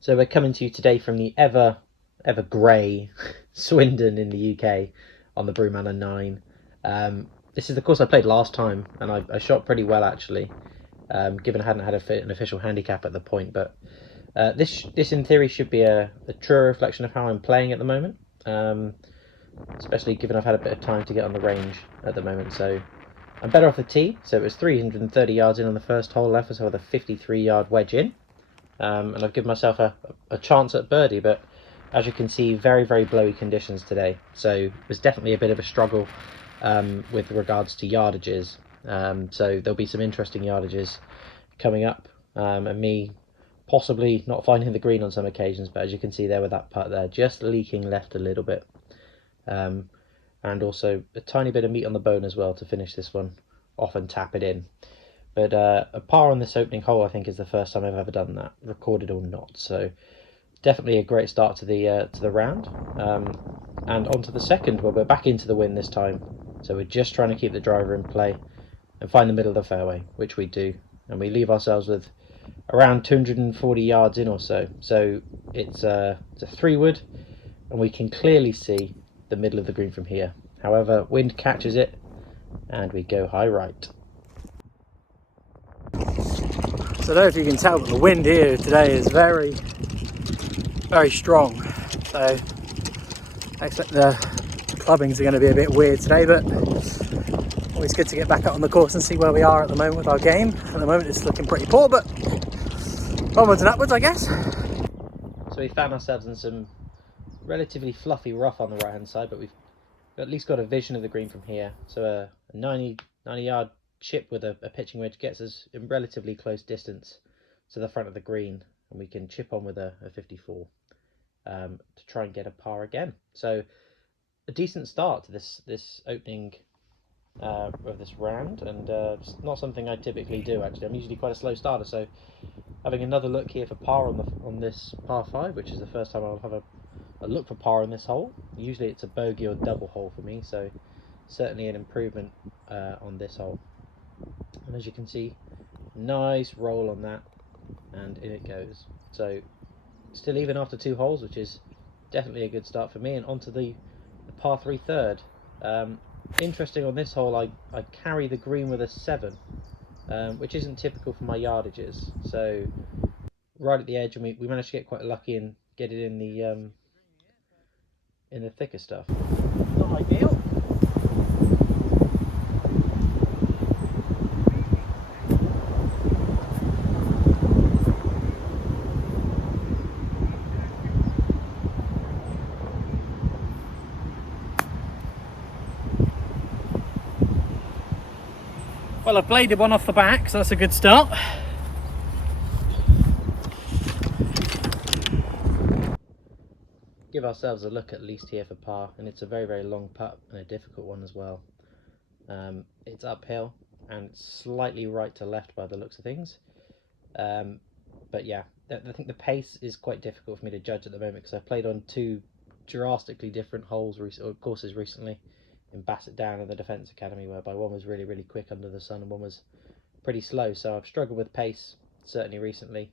So we're coming to you today from the ever grey Swindon in the UK on the Broome Manor 9. This is the course I played last time, and I shot pretty well actually, given I hadn't had an official handicap at the point. But this in theory should be a true reflection of how I'm playing at the moment, especially given I've had a bit of time to get on the range at the moment. So I'm better off the tee. So it was 330 yards in on the first hole left, so with a 53-yard wedge in. And I've given myself a chance at birdie, but as you can see, very blowy conditions today, so it was definitely a bit of a struggle with regards to yardages. So there'll be some interesting yardages coming up, and me possibly not finding the green on some occasions, but as you can see there with that putt there, just leaking left a little bit, and also a tiny bit of meat on the bone as well to finish this one off and tap it in. But a par on this opening hole, I think, is the first time I've ever done that, recorded or not. So definitely a great start to the round. And on to the second, where we're back into the wind this time. So we're just trying to keep the driver in play and find the middle of the fairway, which we do. And we leave ourselves with around 240 yards in or so. So it's a 3-wood, and we can clearly see the middle of the green from here. However, wind catches it, and we go high right. So I don't know if you can tell, but the wind here today is very strong. So I expect the clubbings are going to be a bit weird today, but always good to get back out on the course and see where we are at the moment with our game. At the moment it's looking pretty poor, but onwards and upwards, I guess. So we found ourselves in some relatively fluffy rough on the right hand side, but we've at least got a vision of the green from here. So a 90 yard chip with a pitching wedge gets us in relatively close distance to the front of the green, and we can chip on with a 54 to try and get a par again. So a decent start to this opening of this round, and it's not something I typically do actually. I'm usually quite a slow starter, so having another look here for par on this par 5, which is the first time I'll have a look for par on this hole. Usually it's a bogey or double hole for me, so certainly an improvement on this hole. And as you can see, nice roll on that, and in it goes. So still even after 2 holes, which is definitely a good start for me. And onto the par 3 third. Interesting on this hole, I carry the green with a 7, which isn't typical for my yardages. So right at the edge, and we managed to get quite lucky and get it in the thicker stuff. Not ideal. Well, I've bladed one off the back, so that's a good start. Give ourselves a look at least here for par, and it's a very long putt and a difficult one as well. It's uphill and slightly right to left by the looks of things. But yeah, I think the pace is quite difficult for me to judge at the moment, because I've played on 2 drastically different or courses recently, in Basset down and the Defence Academy, whereby one was really quick under the sun and one was pretty slow. So I've struggled with pace certainly recently.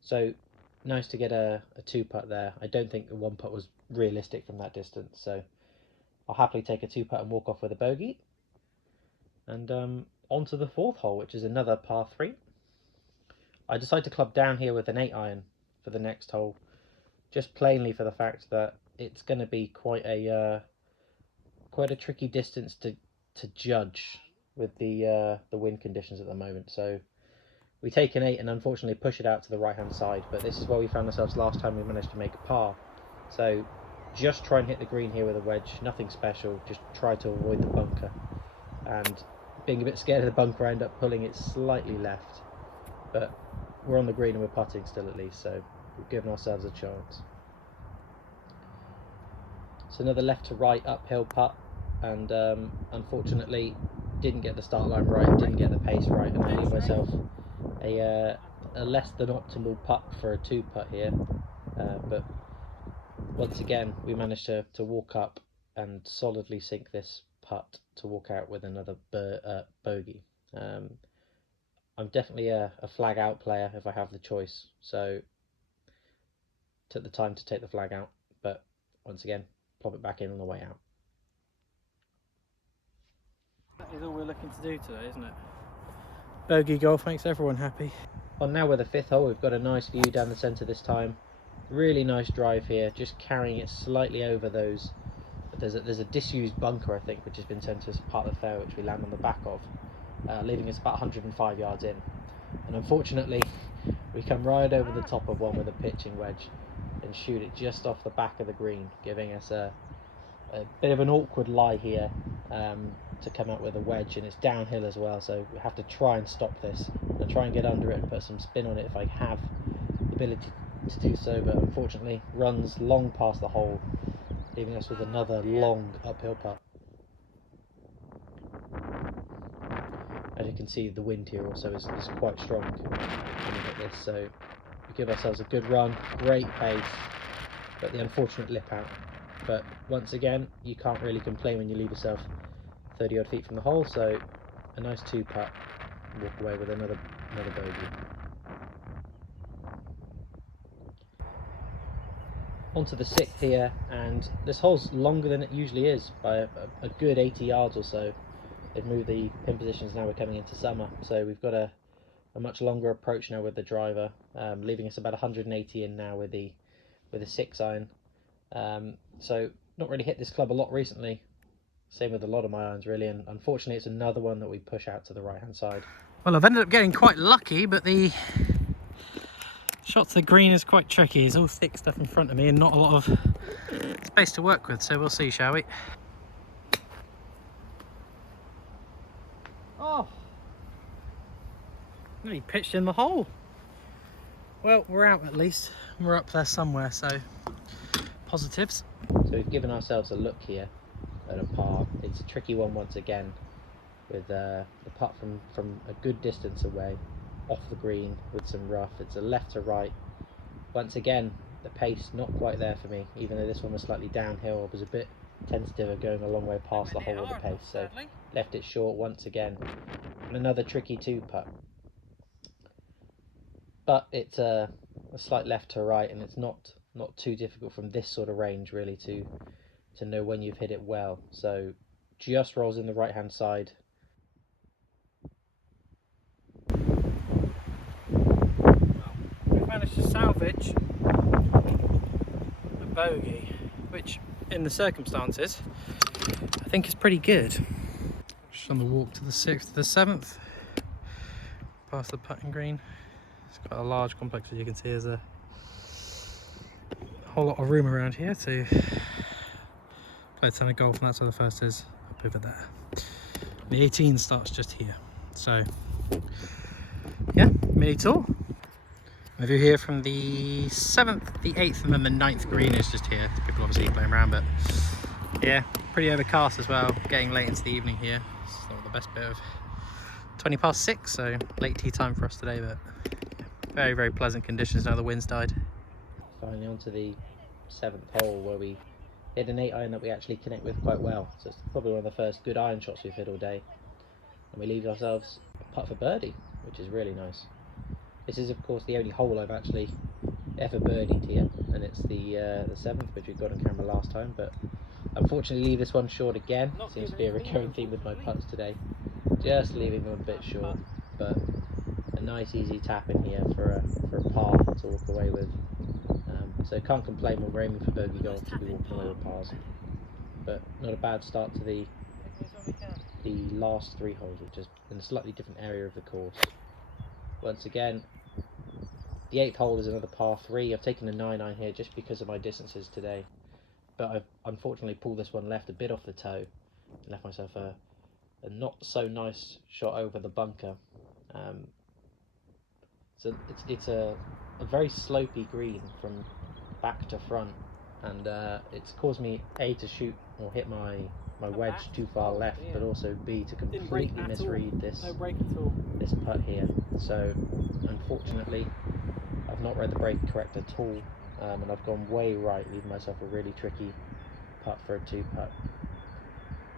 So nice to get a 2-putt there. I don't think the 1-putt was realistic from that distance, so I'll happily take a 2-putt and walk off with a bogey. And on to the 4th hole, which is another par 3. I decided to club down here with an 8-iron for the next hole, just plainly for the fact that it's going to be quite a tricky distance to judge with the wind conditions at the moment. So we take an 8 and unfortunately push it out to the right hand side, but this is where we found ourselves last time we managed to make a par. So just try and hit the green here with a wedge, nothing special, just try to avoid the bunker. And being a bit scared of the bunker, I end up pulling it slightly left, but we're on the green and we're putting still at least, so we've given ourselves a chance. It's another left to right uphill putt, and unfortunately didn't get the start line right, didn't get the pace right, and I leave myself a less than optimal putt for a 2-putt here. But once again, we managed to walk up and solidly sink this putt to walk out with another bogey. I'm definitely a flag out player if I have the choice, so took the time to take the flag out, but once again, plop it back in on the way out. That is all we're looking to do today, isn't it? Bogey golf makes everyone happy. On now with the 5th hole, we've got a nice view down the centre this time. Really nice drive here, just carrying it slightly over those. There's a disused bunker, I think, which has been sent to us as part of the fair, which we land on the back of, leaving us about 105 yards in. And unfortunately, we come right over the top of one with a pitching wedge and shoot it just off the back of the green, giving us a bit of an awkward lie here to come out with a wedge, and it's downhill as well, so we have to try and stop this and try and get under it and put some spin on it if I have the ability to do so, but unfortunately runs long past the hole, leaving us with another long uphill putt. As you can see, the wind here also is quite strong coming at this, so we give ourselves a good run, great pace, but the unfortunate lip out. But once again, you can't really complain when you leave yourself 30 odd feet from the hole, so a nice 2-putt, walk away with another bogey. Onto the 6th here, and this hole's longer than it usually is by a good 80 yards or so. They've moved the pin positions, now we're coming into summer, so we've got a much longer approach now with the driver, leaving us about 180 in now with the 6 iron. So not really hit this club a lot recently, same with a lot of my irons really, and unfortunately it's another one that we push out to the right hand side. Well, I've ended up getting quite lucky, but the shot to the green is quite tricky. There's all thick stuff in front of me and not a lot of space to work with, so we'll see, shall we? Oh, nearly pitched in the hole. Well, we're out at least. We're up there somewhere, so positives. So we've given ourselves a look here at a par. It's a tricky one once again, with the putt from a good distance away, off the green with some rough. It's a left to right. Once again, the pace not quite there for me, even though this one was slightly downhill. I was a bit tentative of going a long way past the hole with the pace, so left it short once again. And another tricky 2-putt. But it's a slight left to right, and it's not too difficult from this sort of range really to know when you've hit it well. So just rolls in the right hand side. We managed to salvage a bogey, which in the circumstances I think is pretty good. Just on the walk to the 6th to the 7th, past the putting green. It's got a large complex, as you can see. There's a whole lot of room around here to play a ton of golf, and that's where the first is, up over there. The 18 starts just here, so yeah, mini tour. My view here from the 7th, the 8th, and then the 9th green is just here. People obviously playing around, but yeah, pretty overcast as well. Getting late into the evening here. It's not the best bit of 20 past 6, so late tea time for us today, but very, very pleasant conditions now the wind's died. Finally onto the 7th hole, where we hit an 8 iron that we actually connect with quite well. So it's probably one of the first good iron shots we've hit all day. And we leave ourselves a putt for birdie, which is really nice. This is of course the only hole I've actually ever birdied here, and it's the 7th, which we got on camera last time, but unfortunately leave this one short again. Seems to be a recurring theme with my putts today. Just leaving them a bit short, but a nice easy tap in here for a par to walk away with. So can't complain when we're aiming for bogey golf to be walking away with pars. But not a bad start to the last 3 holes, which is in a slightly different area of the course. Once again, the 8th hole is another par 3. I've taken a 9 iron here just because of my distances today, but I've unfortunately pulled this one left a bit off the toe and left myself a not so nice shot over the bunker. So it's a very slopey green from back to front, and it's caused me A, to shoot or hit my wedge too far left, but also B, to completely misread this putt here. So unfortunately I've not read the break correct at all, and I've gone way right, leaving myself a really tricky putt for a 2-putt.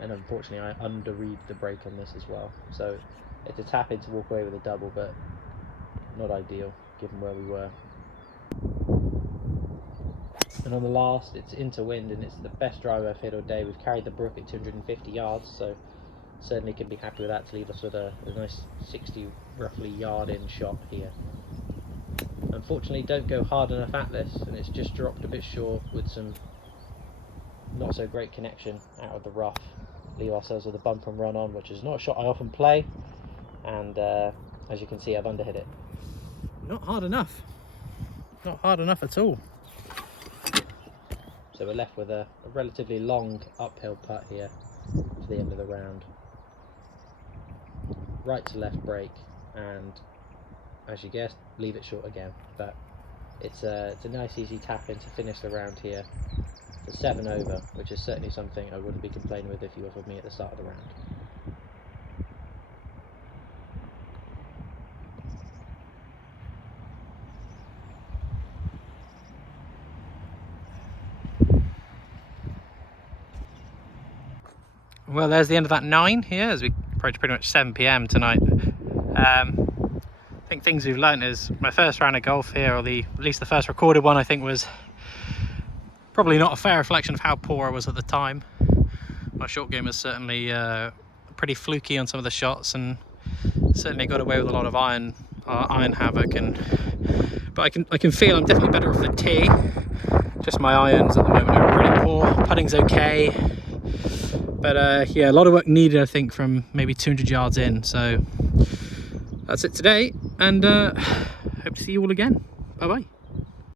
And unfortunately I underread the break on this as well, so it's a tap in to walk away with a double, but not ideal given where we were. And on the last, it's into wind, and it's the best drive I've hit all day. We've carried the brook at 250 yards, so certainly can be happy with that to leave us with a nice 60 roughly yard in shot here. Unfortunately, don't go hard enough at this, and it's just dropped a bit short with some not so great connection out of the rough. Leave ourselves with a bump and run on, which is not a shot I often play, and as you can see, I've underhit it. Not hard enough. Not hard enough at all. So we're left with a relatively long uphill putt here to the end of the round. Right to left break, and as you guessed, leave it short again. But it's a nice easy tap in to finish the round here. It's 7 over, which is certainly something I wouldn't be complaining with if you offered me at the start of the round. Well, there's the end of that 9 here as we approach pretty much 7 PM tonight. I think things we've learnt is my first round of golf here, or at least the first recorded one, I think was probably not a fair reflection of how poor I was at the time. My short game was certainly pretty fluky on some of the shots, and certainly got away with a lot of iron havoc. But I can feel I'm definitely better off the tee. Just my irons at the moment are pretty poor. Putting's okay. But yeah, a lot of work needed, I think, from maybe 200 yards in. So that's it today, and hope to see you all again. Bye bye.